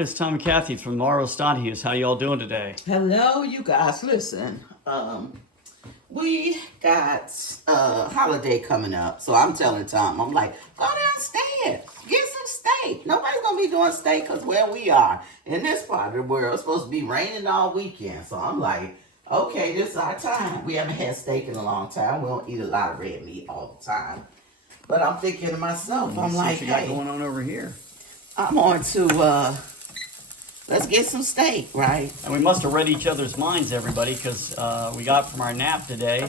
it's Tom and Kathy from Morrow's Donahue's. How y'all doing today? Hello, you guys. Listen, we got holiday coming up, so I'm telling Tom, I'm like, go downstairs, get some steak. Nobody's gonna be doing steak because where we are in this part of the world, it's supposed to be raining all weekend. So I'm like, okay, this is our time. We haven't had steak in a long time. We don't eat a lot of red meat all the time. But I'm thinking to myself, I'm like, what you got hey, going on over here? I'm on to let's get some steak, right? And we must have read each other's minds, everybody, because we got from our nap today.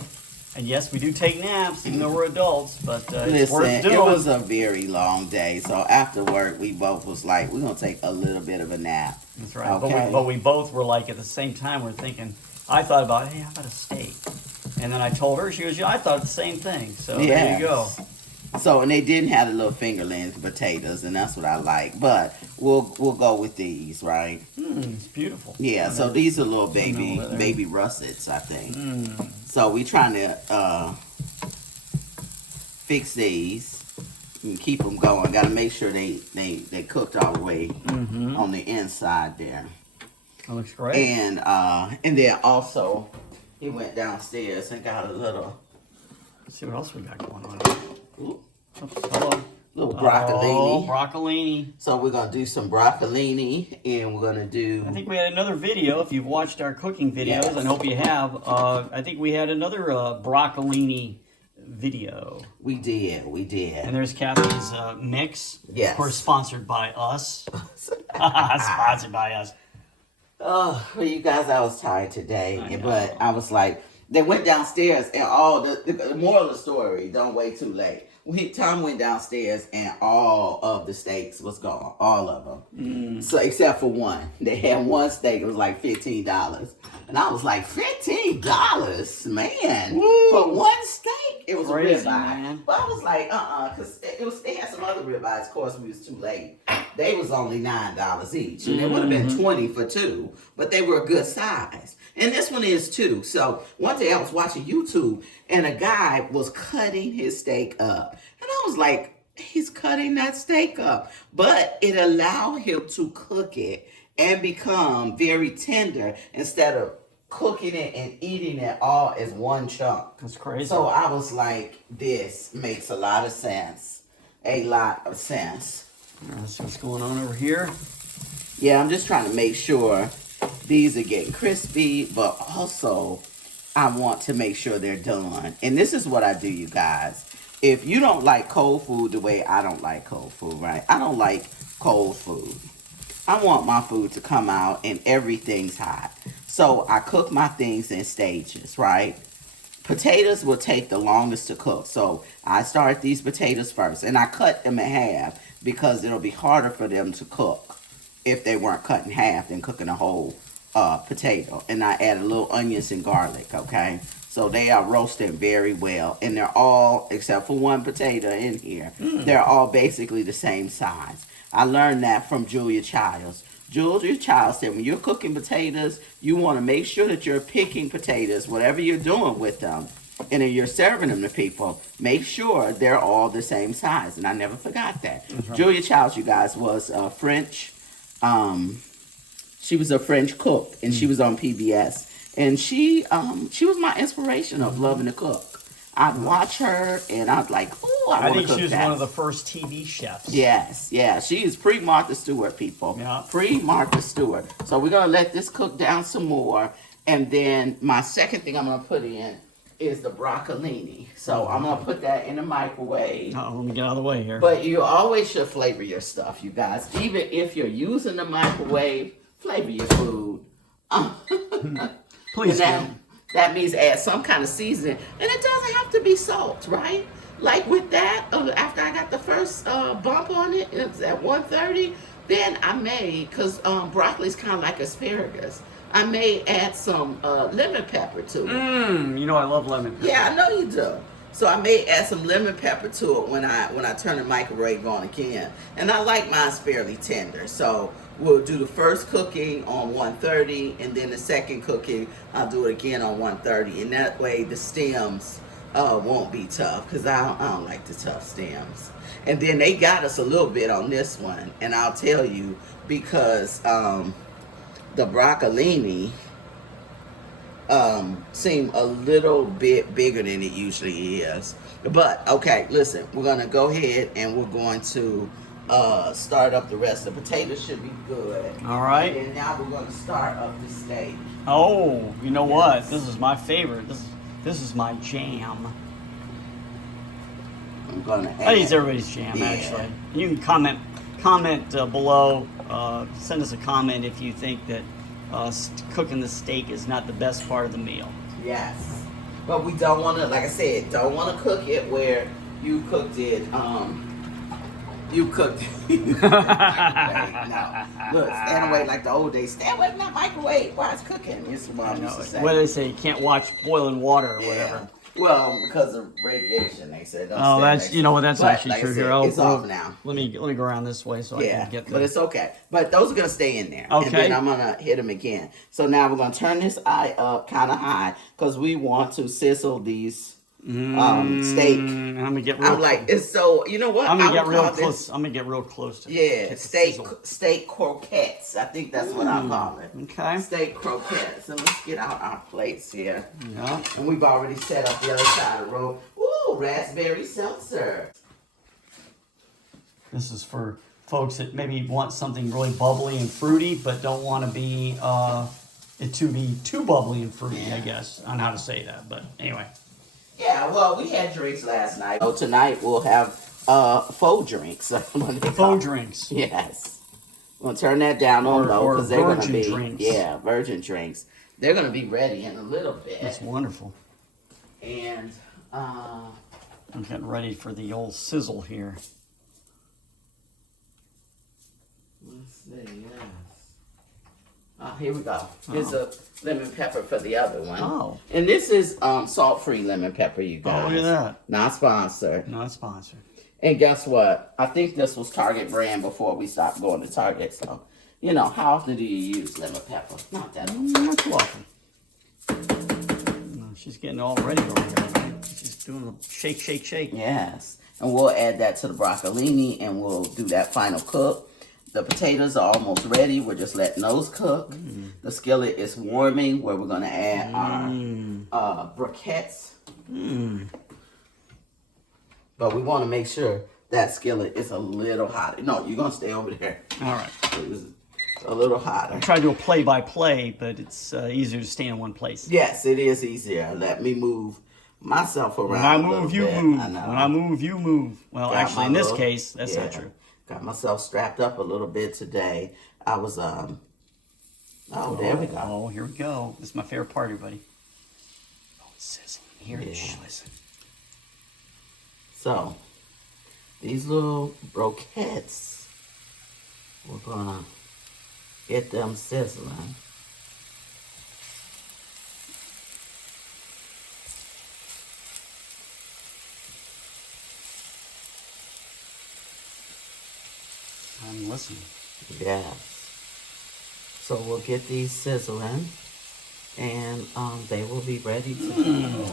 And yes, we do take naps, even though we're adults, but it's worth Listen, doing. it was a very long day, so after work, we both was like, we're gonna take a little bit of a nap. That's right. Okay. But we both were like, at the same time, we're thinking, I thought about, hey, how about a steak? And then I told her, she goes, yeah, I thought the same thing. So there you go. So, and they didn't have the little finger length potatoes, and that's what I like. But we'll go with these, right? It's beautiful. Yeah. So these are little baby russets, I think. So we trying to fix these and keep them going. Got to make sure they cooked all the way on the inside there. That looks great. And then also he went downstairs and got a little. Let's see what else we got going on. Ooh, Oops, hello. little broccolini. Oh, broccolini. So we're gonna do some broccolini, and we're gonna do. I think we had another video. If you've watched our cooking videos, Yes. and I hope you have, I think we had another broccolini video. We did. And there's Kathy's mix. Yes. Of course, sponsored by us. Sponsored by us. Oh, well, you guys, I was tired today, I know. but I was like, they went downstairs, and all the moral of the story, don't wait too late. Tom went downstairs, and all of the steaks was gone, all of them. So except for one, they had one steak. It was like $15, and I was like, $15, man, for one steak. It was Crazy, a ribeye, man. but I was like, because they had some other ribeyes. Of course, we was too late. They was only $9 each, and it would have been 20 for two, but they were a good size. And this one is too. So one day I was watching YouTube, and a guy was cutting his steak up, and I was like, he's cutting that steak up, but it allowed him to cook it and become very tender instead of cooking it and eating it all as one chunk. That's crazy. So I was like, this makes a lot of sense. A lot of sense. Let's see what's going on over here. Yeah, I'm just trying to make sure these are getting crispy, but also I want to make sure they're done. And this is what I do, you guys. If you don't like cold food the way I don't like cold food, right? I don't like cold food. I want my food to come out and everything's hot. So I cook my things in stages, right? Potatoes will take the longest to cook. So I start these potatoes first, and I cut them in half because it'll be harder for them to cook if they weren't cut in half than cooking a whole potato. And I add a little onions and garlic, okay? So they are roasted very well, and they're all, except for one potato in here, they're all basically the same size. I learned that from Julia Childs. Julia Childs said when you're cooking potatoes, you want to make sure that you're picking potatoes, whatever you're doing with them, and then you're serving them to people, make sure they're all the same size. And I never forgot that. Right. Julia Childs, you guys, was French. She was a French cook, and she was on PBS. And she was my inspiration of loving to cook. I'd watch her, and I'd like, oh, I want to cook that. think she was one of the first TV chefs. Yes, yeah. She is pre-Martha Stewart, people. Yeah. Pre-Martha Stewart. So we're going to let this cook down some more. And then my second thing I'm going to put in is the broccolini. So I'm going to put that in the microwave. Oh, let me get out of the way here. But you always should flavor your stuff, you guys. Even if you're using the microwave, flavor your food. Please do. That means add some kind of seasoning. And it doesn't have to be salt, right? Like with that, after I got the first bump on it, it's at 130, then I may, because broccoli's kind of like asparagus, I may add some lemon pepper to it. You know I love lemon pepper. Yeah, I know you do. So I may add some lemon pepper to it when I turn the microwave on again. And I like mine fairly tender. So we'll do the first cooking on 130, and then the second cooking, I'll do it again on 130. And that way the stems won't be tough because I don't like the tough stems. And then they got us a little bit on this one, and I'll tell you because the broccolini seem a little bit bigger than it usually is. But okay, listen, we're gonna go ahead and we're going to start up the rest. The potatoes should be good. All right. And then now we're gonna start up the steak. Oh, you know what? Yes. This is my favorite. This is my jam. I'm gonna I think it's add. everybody's jam, Yeah. actually. You can comment below. Send us a comment if you think that cooking the steak is not the best part of the meal. Yes. But we don't want to, like I said, don't want to cook it where you cooked it. You cooked it. No. Look, stand away like the old days. Stand away from that microwave while it's cooking. It's what I used to say. What do they say? You can't watch boiling water or Yeah. whatever. Well, because of radiation, they said. Don't Oh, stand that's next you know what? to it. That's But, actually like I true said, here. It's off now. Let me go around this way so I Yeah, can get the. but it's okay. But those are gonna stay in there. Okay. And then I'm gonna hit them again. So now we're gonna turn this eye up kind of high because we want to sizzle these steak. I'm gonna get real. I'm like, it's so. You know what? I'm gonna I get would real call close. this- I'm gonna get real close to. Yeah, get the steak sizzle. steak croquettes. I think that's what I call it. Okay. Steak croquettes. And let's get out our plates here. Yeah. And we've already set up the other side of the road. Ooh, raspberry seltzer. This is for folks that maybe want something really bubbly and fruity, but don't want to be it to be too bubbly and fruity. I guess on how to say that, but anyway. Yeah, well, we had drinks last night. So tonight we'll have faux drinks. Faux drinks. Yes. We're going to turn that down on low or because they're going to virgin be, drinks. yeah, virgin drinks. They're going to be ready in a little bit. That's wonderful. And, I'm getting ready for the old sizzle here. let's see, yes. Oh, here we go. Here's a lemon pepper for the other one. Oh. And this is salt-free lemon pepper, you guys. Oh, look at that. Not sponsored. Not sponsored. And guess what? I think this was Target brand before we stopped going to Target. So, you know, how often do you use lemon pepper? Not that often. Not too often. She's getting all ready over here. Right? She's doing a shake, shake, shake. Yes. And we'll add that to the broccolini and we'll do that final cook. The potatoes are almost ready. We're just letting those cook. The skillet is warming where we're going to add our briquettes. But we want to make sure that skillet is a little hotter. No, you're going to stay over there. All right. It's a little hotter. I try to do a play-by-play, but it's easier to stay in one place. Yes, it is easier. Let me move myself around. When I a move, little you bit. move. I know. When I move, you move. Well, Got actually, my in this little- case, that's not yeah. true. Got myself strapped up a little bit today. I was oh, there we go. Oh, here we go. This is my favorite part, everybody. Oh, it's sizzling. Here it is. Yeah. Listen. So these little broquettes, we're gonna get them sizzling. I'm listening. Yes. So we'll get these sizzling, and they will be ready to go.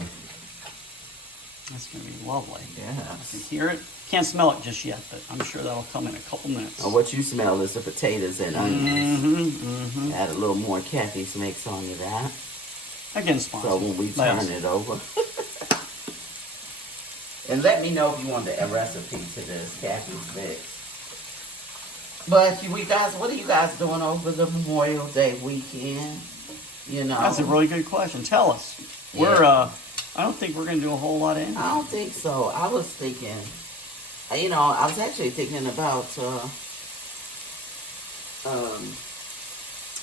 That's going to be lovely. I Yes. can hear it. Can't smell it just yet, but I'm sure that'll come in a couple minutes. And what you smell is the potatoes and onions. Add a little more Kathy's mix onto that. Again, sponsored. So when we by turn us. it over. And let me know if you want a recipe to this Kathy's mix. But you guys, what are you guys doing over the Memorial Day weekend? You know, That's a really good question. Tell us. Yeah. We're, I don't think we're going to do a whole lot of anything. I don't think so. I was thinking, you know, I was actually thinking about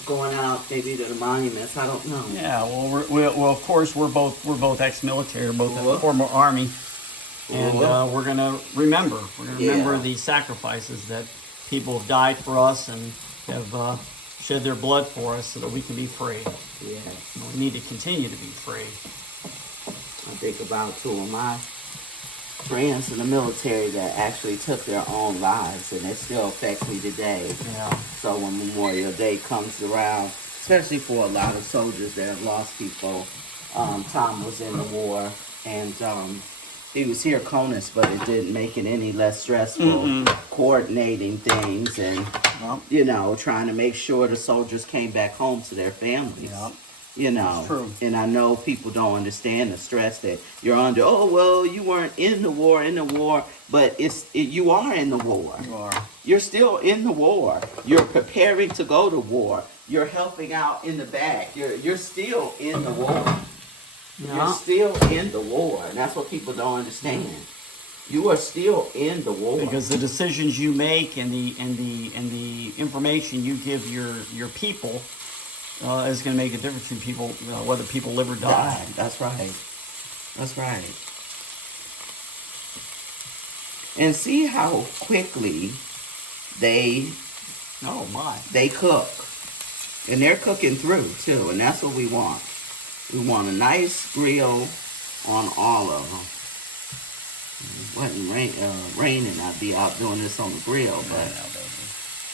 going out maybe to the monuments. I don't know. Yeah, well, of course, we're both ex-military, we're both in the Well. former Army, and Well. we're gonna remember. We're gonna remember Yeah. the sacrifices that people have died for us and have shed their blood for us, so that we can be free. Yes. We need to continue to be free. I think about two of my friends in the military that actually took their own lives, and it still affects me today. Yeah. So when Memorial Day comes around, especially for a lot of soldiers that have lost people, Tom was in the war, And he was here CONUS, but it didn't make it any less stressful coordinating things and, Yep. you know, trying to make sure the soldiers came back home to their families. Yep. You know, That's true. And I know people don't understand the stress that you're under. Oh, well, you weren't in the war, but you are in the war. You are. You're still in the war. You're preparing to go to war. You're helping out in the back. You're still in the war. Yeah. You're still in the war, and that's what people don't understand. You are still in the war Because the decisions you make and the information you give your people is going to make a difference in people, whether people live or die. That's right. That's right. And see how quickly they cook, and they're cooking through too, and that's what we want. We want a nice grill on all of them. It wasn't raining, I'd be out doing this on the grill,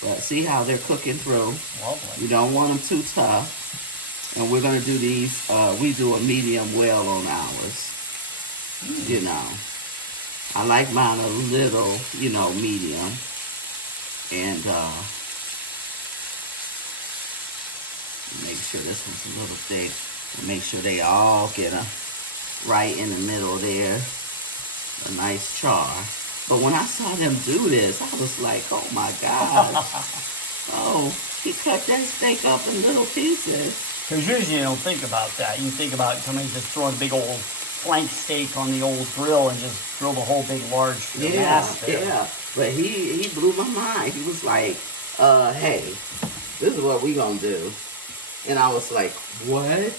but see how they're cooking through. Lovely. You don't want them too tough. And we're going to do these, we do a medium well on ours. You know. I like mine a little, medium. And make sure this one's a little thick. And make sure they all get right in the middle there. A nice char. But when I saw them do this, I was like, oh my gosh. Oh, he cut that steak up in little pieces. Because usually you don't think about that. You think about somebody just throwing a big old flank steak on the old grill and just grill the whole big large mass there. Yeah. But he blew my mind. He was like, hey, this is what we gonna do. And I was like, what?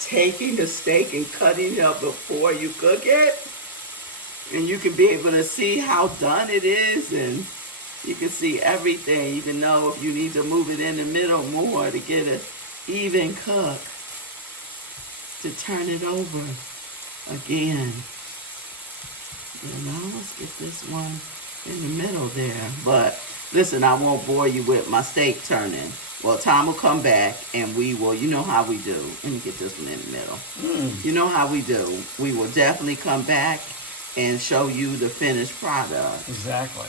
Taking the steak and cutting it up before you cook it? And you can be able to see how done it is, and you can see everything. You can know if you need to move it in the middle more to get an even cook. To turn it over again. Let's get this one in the middle there. But listen, I won't bore you with my steak turning. Well, Tom will come back and we will, you know how we do. Let me get this one in the middle. You know how we do. We will definitely come back and show you the finished product. Exactly.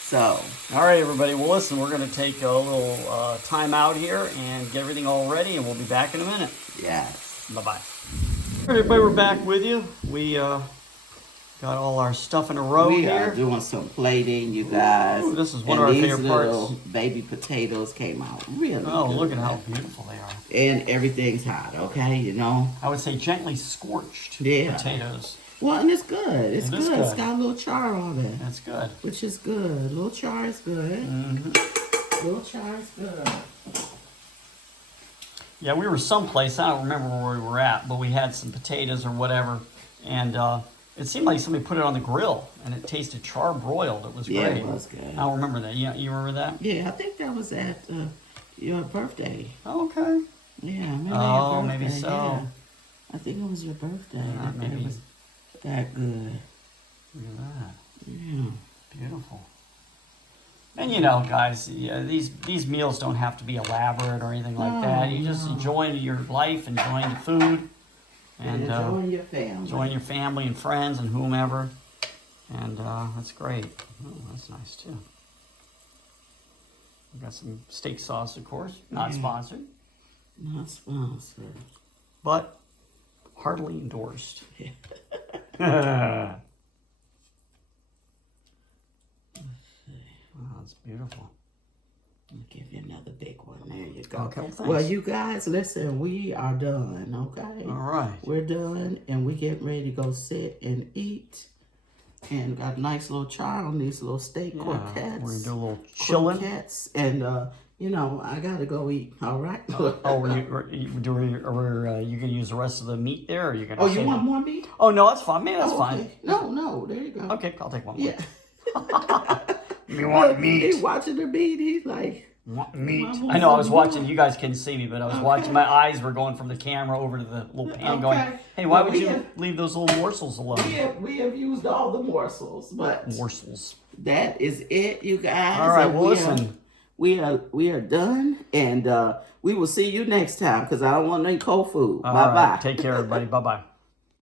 So. All right, everybody. Well, listen, we're going to take a little time out here and get everything all ready, and we'll be back in a minute. Yes. Bye-bye. All right, everybody, we're back with you. We got all our stuff in a row we here. We are doing some plating, you guys. Ooh, this is one of our favorite parts. Baby potatoes came out really good. Look at how beautiful they are. And everything's hot, okay, I would say gently scorched potatoes. Well, and it's good. It's good. Good. It's got a little char on it. That's good. Which is good. A little char is good. Mm-hmm. Little char is good. Yeah, we were someplace, I don't remember where we were at, but we had some potatoes or whatever, and it seemed like somebody put it on the grill, and it tasted charbroiled. It was great. Yeah, it was good. I don't remember that. You remember that? Yeah, I think that was at your birthday. Oh, okay. Yeah, maybe Oh, maybe so. Yeah. I think it was your birthday. Yeah, maybe. It was that good. Look at that. Yeah. Beautiful. And guys, these meals don't have to be elaborate or anything like that. You just enjoying your life, enjoying the food, and enjoying your family. Enjoying your family and friends and whomever. And that's great. Oh, that's nice too. We got some steak sauce, of course. Not sponsored. Not sponsored. But heartily endorsed. Oh, it's beautiful. I'll give you another big one. There you go. Okay, thanks. Well, you guys, listen, we are done, okay? All right. We're done, and we getting ready to go sit and eat. And got a nice little char on these little steak croquettes. We're going to do a little chilling. Croquettes, and, I got to go eat, all right? Are you going to use the rest of the meat there, or are you going to you want more meat? Oh, no, that's fine. Maybe that's fine. No, there you go. Okay, I'll take one more. Yeah. You want meat? He's watching the meat. He's like, want meat? I know, I was watching. You guys couldn't see me, but I was watching. My eyes were going from the camera over to the little pan going, hey, why would you leave those little morsels alone? We have used all the morsels, but morsels. That is it, you guys. All right, well, listen. We are done, and we will see you next time, because I don't want any cold food. Bye-bye. Take care, everybody. Bye-bye.